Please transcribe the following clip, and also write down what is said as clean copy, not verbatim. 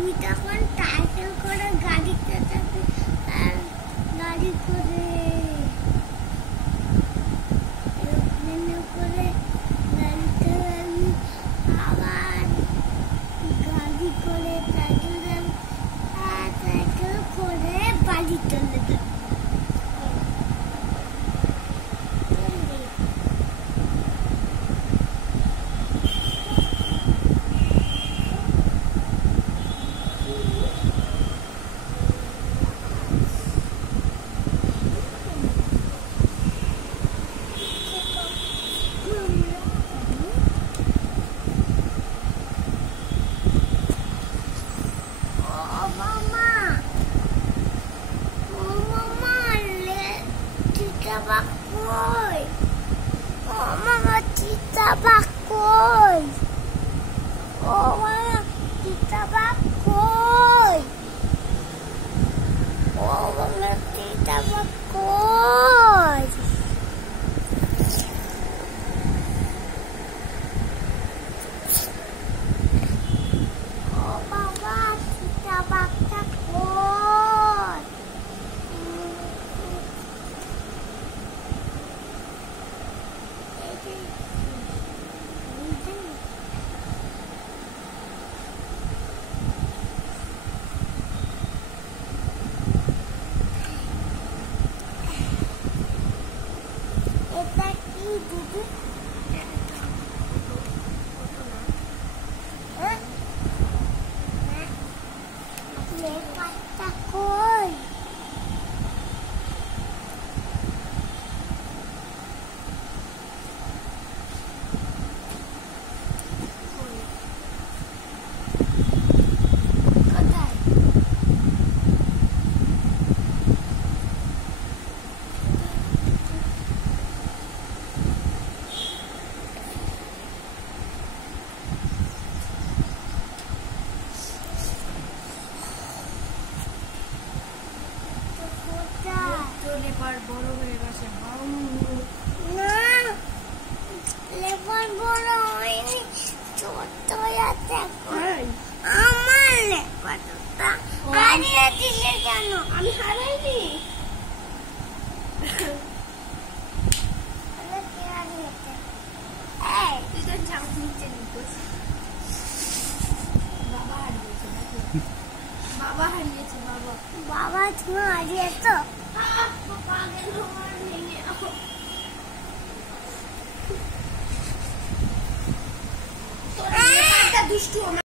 তুই তখন সাইকেল করে গাড়িতে যাবি আর গাড়ি করে এরোপ্লেনে করে গাড়িতে যাবি আবার গাড়ি করে সাইকেল যাবি আর সাইকেল করে বাড়ি চলে যাবি। Bakoy. Oh, Mama, Tita Bakoy. Oh, Mama, Tita Bakoy. Oh, Mama, Tita Bakoy. Oh, Mama, Tita Bakoy. এটা কি দিদি? লেপাটা কই? লেপার বড় হয়ে গেছে। না, লেপার বড় হয়নি, ছোট আছে। আমার লেপাটা হারিয়ে দিলে কেন? আমি হারাইনি। তুই তো জামা নিচে নিতেছিস। বাবা হারিয়েছে। বাবা হারিয়েছে। বাবা তুমি হারিয়েছো? দুষ্টু।